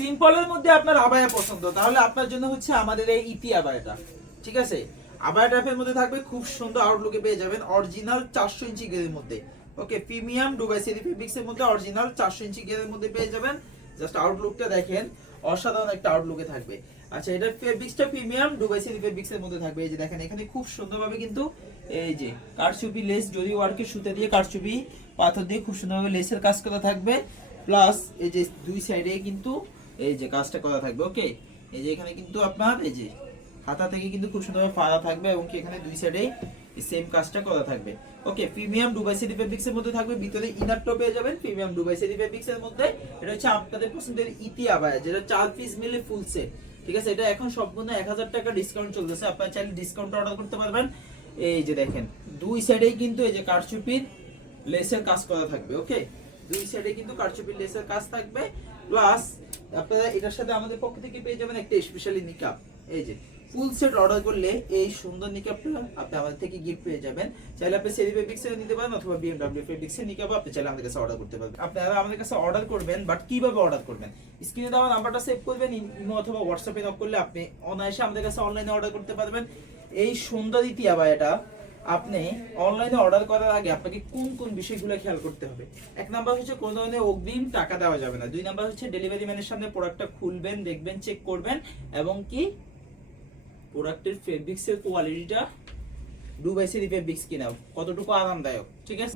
সিম্পলের মধ্যে আপনার আবায়া পছন্দ, তাহলে আপনার জন্য হচ্ছে আমাদের এই ইতি আবায়াটা, ঠিক আছে? আবায়া টাইপের মধ্যে থাকবে, খুব সুন্দর আউটলুকে পেয়ে যাবেন অরিজিনাল চারশো ইঞ্চি গেরের মধ্যে। ওকে প্রিমিয়াম ডুবাই সেরি ফেব্রিক্স এর মধ্যে অরিজিনাল চারশো ইঞ্চি গেরের মধ্যে পেয়ে যাবেন। জাস্ট আউটলুকটা দেখেন, অসাধারণ একটা আউটলুকে থাকবে। আচ্ছা এটা ফেব্রিক্সটা প্রিমিয়াম ডুবাই সেরি ফেব্রিক্স এর মধ্যে থাকবে। এই যে দেখেন, এখানে খুব সুন্দরভাবে কিন্তু এই যে কারচুপি লেস জরি ওয়ার্কের সুতা দিয়ে কারচুপি, পাথর দিয়ে খুব সুন্দরভাবে লেসের কাজ করা থাকবে। প্লাস এই যে দুই সাইডে কিন্তু এই যে কাজটা করা থাকবে ওকে এই যে এখানে কিন্তু আপনার এই যে হাতা থেকে কিন্তু খুব সুন্দরভাবে ফাড়া থাকবে এবং কি এখানে দুই সাইডে সেম কাজটা করা থাকবে। Okay premium Dubai city fabrics এর মধ্যে থাকবে, ভিতরে ইনার টপ পেয়ে যাবেন প্রিমিয়াম ডুবাই সিটি ফেব্রিক্স এর মধ্যে। এটা হচ্ছে আপনাদের পছন্দের ইতি আবায়া যেটা চার পিস মিলে ফুল সেট ঠিক আছে, এটা এখন সম্পূর্ণ এক হাজার টাকা ডিসকাউন্ট চলতেছে। আপনারা চাইলে ডিসকাউন্ট অর্ডার করতে পারবেন। এই যে দেখেন, দুই সাইডেই কিন্তু এই যে কারচুপির লেসের কাজ করা থাকবে ওকে দুই সাইডে কিন্তু কারচুপির লেসের কাজ থাকবে। প্লাস আপনারা এটার সাথে আমাদের পক্ষ থেকে পেয়ে যাবেন একটা স্পেশালি নিকাপ এই যে ফুল সেট অর্ডার করলে এই সুন্দর নিকাপটা আপনি আমাদের থেকে গিফট পেয়ে যাবেন। চাইলে আপনি সেরি ফেব্রিক্স নিতে পারেন অথবা বিএমডব্লিউ ফেব্রিক্স নিকাপ আপনি চাইলে আমাদের কাছে অর্ডার করতে পারবেন। আপনারা আমাদের কাছে অর্ডার করবেন বাট কীভাবে অর্ডার করবেন? স্ক্রিনে দেওয়া নাম্বারটা সেভ করবেন ইমো অথবা হোয়াটসঅ্যাপে নক করলে আপনি অনায়াসে আমাদের কাছে অনলাইনে অর্ডার করতে পারবেন। এই সুন্দর ইতি আবায়াটা আপনি অনলাইনে অর্ডার করার আগে আপনাকে কোন কোন বিষয়গুলো খেয়াল করতে হবে? এক নাম্বার হচ্ছে কোনো ধরনের অগ্রিম টাকা দেওয়া যাবে না। দুই নাম্বার হচ্ছে ডেলিভারি ম্যানের সামনে প্রোডাক্টটা খুলবেন, দেখবেন চেক করবেন এবং কি? প্রোডাক্টের ফেব্রিক্সের কোয়ালিটিটা ডুবাইসি ফেব্রিক্স কিনা কতটুকু আরামদায়ক, ঠিক আছে?